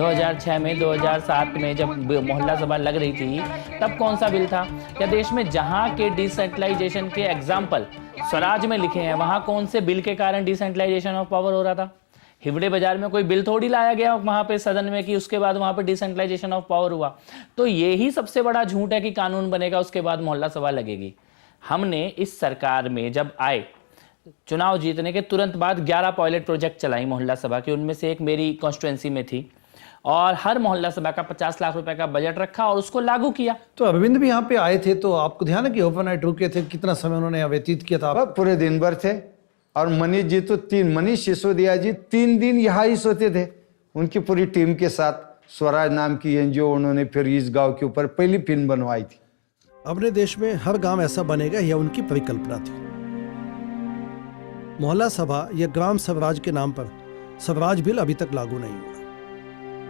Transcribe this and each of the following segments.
2006 में, 2007 में जब मोहल्ला सभा लग रही थी, तब कौन सा बिल था? क्या देश में जहां के डिसेंट्रलाइजेशन के एग्जाम्पल स्वराज में लिखे हैं, वहां कौन से बिल के कारण डिसेंट्रलाइजेशन ऑफ पावर हो रहा था? हिवड़े बाजार में कोई बिल थोड़ी लाया गया वहां पे सदन में कि उसके बाद वहां पे डिसेंट्रलाइजेशन ऑफ पावर हुआ। तो यही सबसे बड़ा झूठ है कि कानून बनेगा उसके बाद मोहल्ला सभा लगेगी। हमने इस सरकार में जब आए, चुनाव जीतने के तुरंत बाद 11 पायलट प्रोजेक्ट चलाई मोहल्ला सभा की, उनमें से एक मेरी कॉन्स्टिट्यूएंसी में थी, और हर मोहल्ला सभा का 50 लाख रुपए का बजट रखा और उसको लागू किया। तो अरविंद भी यहाँ पे आए थे, तो आपको ध्यान है कि ओवरनाइट रुके थे? कितना समय उन्होंने व्यतीत किया था? पूरे दिन भर थे। और मनीष जी तो मनीष सिसोदिया जी 3 दिन यहाँ ही सोते थे उनकी पूरी टीम के साथ। स्वराज नाम की एनजीओ उन्होंने फिर इस गांव के ऊपर पहली फिल्म बनवाई थी। अपने देश में हर गांव ऐसा बनेगा, यह उनकी परिकल्पना थी। मोहल्ला सभा या ग्राम स्वराज के नाम पर स्वराज बिल अभी तक लागू नहीं हुआ।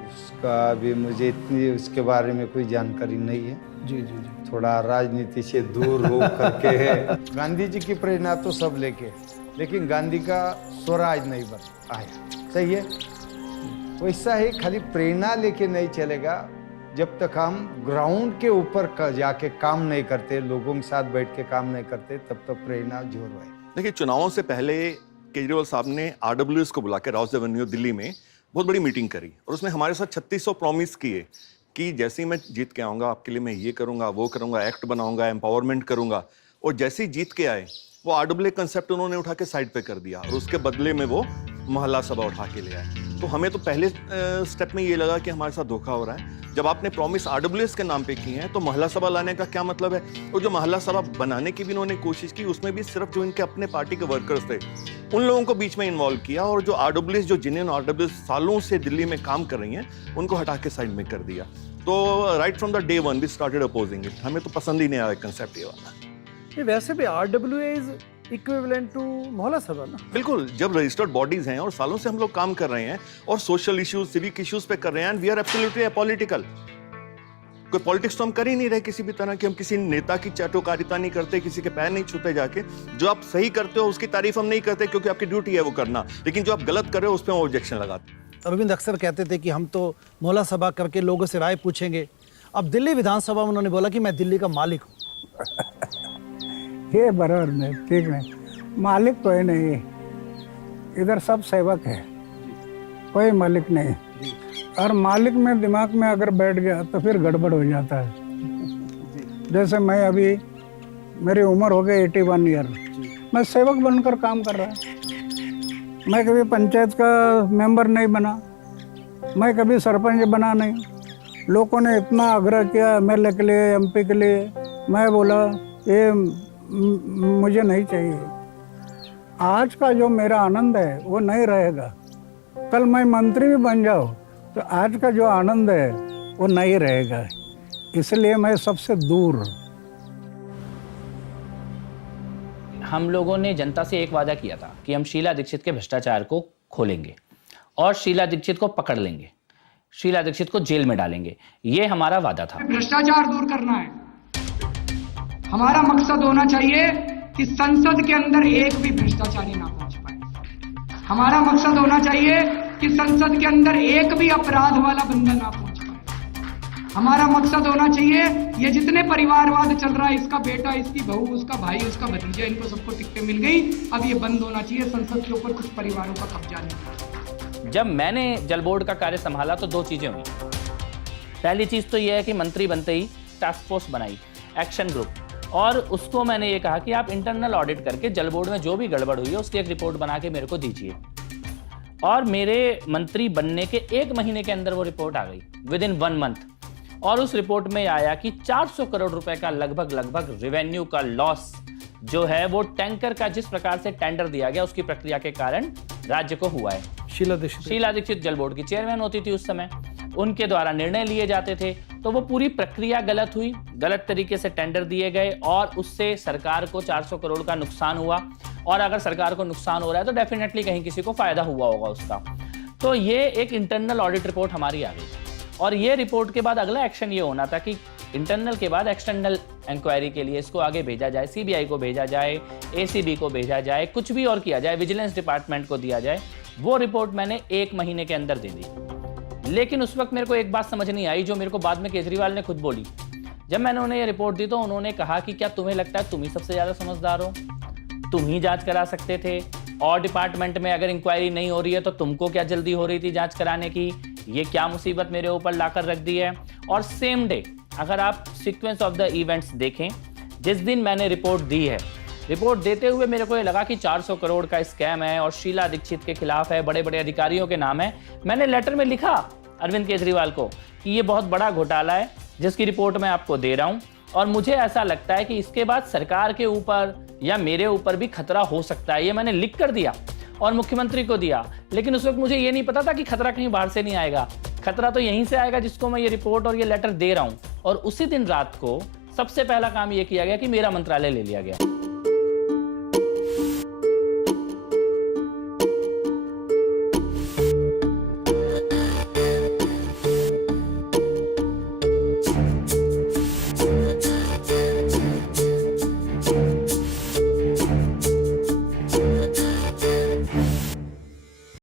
उसका भी मुझे इतनी उसके बारे में कोई जानकारी नहीं है। जी जी जी। थोड़ा राजनीति से दूर हो करके है। गांधी जी की प्रेरणा तो सब लेके, लेकिन गांधी का स्वराज नहीं बन आया। सही है, वैसा ही खाली प्रेरणा लेके नहीं चलेगा। जब तक हम ग्राउंड के ऊपर जाके काम नहीं करते, लोगों के साथ बैठ के काम नहीं करते, तब तक प्रेरणा जोर है। देखिए, चुनावों से पहले केजरीवाल साहब ने आरडब्ल्यूएस को बुला के राउस एवेन्यू दिल्ली में बहुत बड़ी मीटिंग करी और उसमें हमारे साथ 3600 प्रॉमिस किए कि जैसे ही मैं जीत के आऊँगा आपके लिए मैं ये करूँगा, वो करूँगा, एक्ट बनाऊँगा, एम्पावरमेंट करूँगा। और जैसे ही जीत के आए वो आरडब्ल्यूए कंसेप्ट उन्होंने उठा के साइड पे कर दिया और उसके बदले में वो मोहल्ला सभा उठा के ले आए। तो हमें तो पहले स्टेप में ये लगा कि हमारे साथ धोखा हो रहा है। जब आपने प्रॉमिस आरडब्ल्यूएस के नाम पे की है तो मोहल्ला सभा लाने का क्या मतलब है? और जो मोहल्ला सभा बनाने की भी इन्होंने कोशिश की, उसमें भी सिर्फ जो इनके अपने पार्टी के वर्कर्स थे उन लोगों को बीच में इन्वॉल्व किया, और जो आरडब्ल्यूएस जो जिन्हें आरडब्ल्यूएस सालों से दिल्ली में काम कर रही हैं उनको हटा के साइड में कर दिया। तो right from the day one we started opposing it. हमें तो पसंद ही नहीं आया कंसेप्ट ये वाला। वैसे भी आरडब्ल्यूए इज इक्विवेलेंट टू मोहल्ला सभा ना? बिल्कुल, जब रजिस्टर्ड बॉडीज हैं और सालों से हम लोग काम कर रहे हैं और सोशल इश्यूज, सिविक इश्यूज पे कर रहे हैं, and we are absolutely apolitical. कोई पॉलिटिक्स तो हम कर ही नहीं रहे किसी भी तरह की। हम किसी नेता की चाटोकारिता नहीं करते, किसी के पैर नहीं छूते जाके। जो आप सही करते हो उसकी तारीफ हम नहीं करते क्योंकि आपकी ड्यूटी है वो करना, लेकिन जो आप गलत कर रहे हो उस पर हम ऑब्जेक्शन लगाते। अरविंद अक्सर कहते थे कि हम तो मोहल्ला सभा करके लोगों से राय पूछेंगे। अब दिल्ली विधानसभा में उन्होंने बोला कि मैं दिल्ली का मालिक हूँ। ये बराबर नहीं, ठीक नहीं। मालिक कोई नहीं, इधर सब सेवक है, कोई मालिक नहीं। और मालिक में दिमाग में अगर बैठ गया तो फिर गड़बड़ हो जाता है। जैसे मैं अभी, मेरी उम्र हो गई 81 ईयर, मैं सेवक बनकर काम कर रहा हूँ। मैं कभी पंचायत का मेंबर नहीं बना, मैं कभी सरपंच बना नहीं। लोगों ने इतना आग्रह किया एमएलए के लिए, एमपी के लिए, मैं बोला ये मुझे नहीं चाहिए। आज का जो मेरा आनंद है वो नहीं रहेगा। कल मैं मंत्री भी बन जाऊँ तो आज का जो आनंद है वो नहीं रहेगा, इसलिए मैं सबसे दूर। हम लोगों ने जनता से एक वादा किया था कि हम शीला दीक्षित के भ्रष्टाचार को खोलेंगे और शीला दीक्षित को पकड़ लेंगे, शीला दीक्षित को जेल में डालेंगे। ये हमारा वादा था। भ्रष्टाचार दूर करना है हमारा मकसद होना चाहिए कि संसद के अंदर एक भी भ्रष्टाचारी ना पहुंच पाए। हमारा मकसद होना चाहिए कि संसद के अंदर एक भी अपराध वाला बंदा ना पहुंच पाए। हमारा मकसद होना चाहिए ये जितने परिवारवाद चल रहा है, इसका बेटा, इसकी बहू, उसका भाई, उसका भतीजा, इनको सबको टिकटें मिल गई, अब ये बंद होना चाहिए। संसद के ऊपर कुछ परिवारों का कब्जा नहीं। जब मैंने जल बोर्ड का कार्य संभाला तो 2 चीजें हुई। पहली चीज तो यह है कि मंत्री बनते ही टास्क फोर्स बनाई, एक्शन ग्रुप, और उसको मैंने ये कहा कि आप इंटरनल ऑडिट करके जल बोर्ड में जो भी गड़बड़ हुई है उसकी एक रिपोर्ट बना के मेरे को दीजिए। और मेरे मंत्री बनने के 1 महीने के अंदर वो रिपोर्ट आ गई, विद इन 1 मंथ। और उस रिपोर्ट में आया कि 400 करोड़ रुपए का लगभग रेवेन्यू का लॉस जो है वो टैंकर का जिस प्रकार से टेंडर दिया गया उसकी प्रक्रिया के कारण राज्य को हुआ है। शीला दीक्षित जल बोर्ड की चेयरमैन होती थी उस समय, उनके द्वारा निर्णय लिए जाते थे, तो वो पूरी प्रक्रिया गलत हुई, गलत तरीके से टेंडर दिए गए और उससे सरकार को 400 करोड़ का नुकसान हुआ। और अगर सरकार को नुकसान हो रहा है तो डेफिनेटली कहीं किसी को फायदा हुआ होगा उसका। तो ये एक इंटरनल ऑडिट रिपोर्ट हमारी आ गई और ये रिपोर्ट के बाद अगला एक्शन ये होना था कि इंटरनल के बाद एक्सटर्नल इंक्वायरी के लिए इसको आगे भेजा जाए, सीबीआई को भेजा जाए, एसीबी को भेजा जाए, कुछ भी और किया जाए, विजिलेंस डिपार्टमेंट को दिया जाए। वो रिपोर्ट मैंने 1 महीने के अंदर दे दी। लेकिन उस वक्त मेरे को एक बात समझ नहीं आई, जो मेरे को बाद में केजरीवाल ने खुद बोली। जब मैंने उन्हें ये रिपोर्ट दी तो उन्होंने कहा कि क्या तुम्हें लगता है तुम ही सबसे ज़्यादा समझदार हो, तुम ही जांच करा सकते थे, और डिपार्टमेंट में अगर इंक्वायरी नहीं हो रही है तो तुमको क्या जल्दी हो रही थी जांच कराने की, ये क्या मुसीबत मेरे ऊपर लाकर रख दी है। और सेम डे अगर आप सीक्वेंस ऑफ द इवेंट्स देखें, जिस दिन मैंने रिपोर्ट दी है, रिपोर्ट देते हुए मेरे को ये लगा कि 400 करोड़ का स्कैम है और शीला दीक्षित के खिलाफ है, बड़े बड़े अधिकारियों के नाम है। मैंने लेटर में लिखा अरविंद केजरीवाल को कि ये बहुत बड़ा घोटाला है जिसकी रिपोर्ट मैं आपको दे रहा हूँ, और मुझे ऐसा लगता है कि इसके बाद सरकार के ऊपर या मेरे ऊपर भी खतरा हो सकता है। ये मैंने लिख कर दिया और मुख्यमंत्री को दिया, लेकिन उस वक्त मुझे ये नहीं पता था कि खतरा कहीं बाहर से नहीं आएगा, खतरा तो यहीं से आएगा जिसको मैं ये रिपोर्ट और ये लेटर दे रहा हूँ। और उसी दिन रात को सबसे पहला काम ये किया गया कि मेरा मंत्रालय ले लिया गया।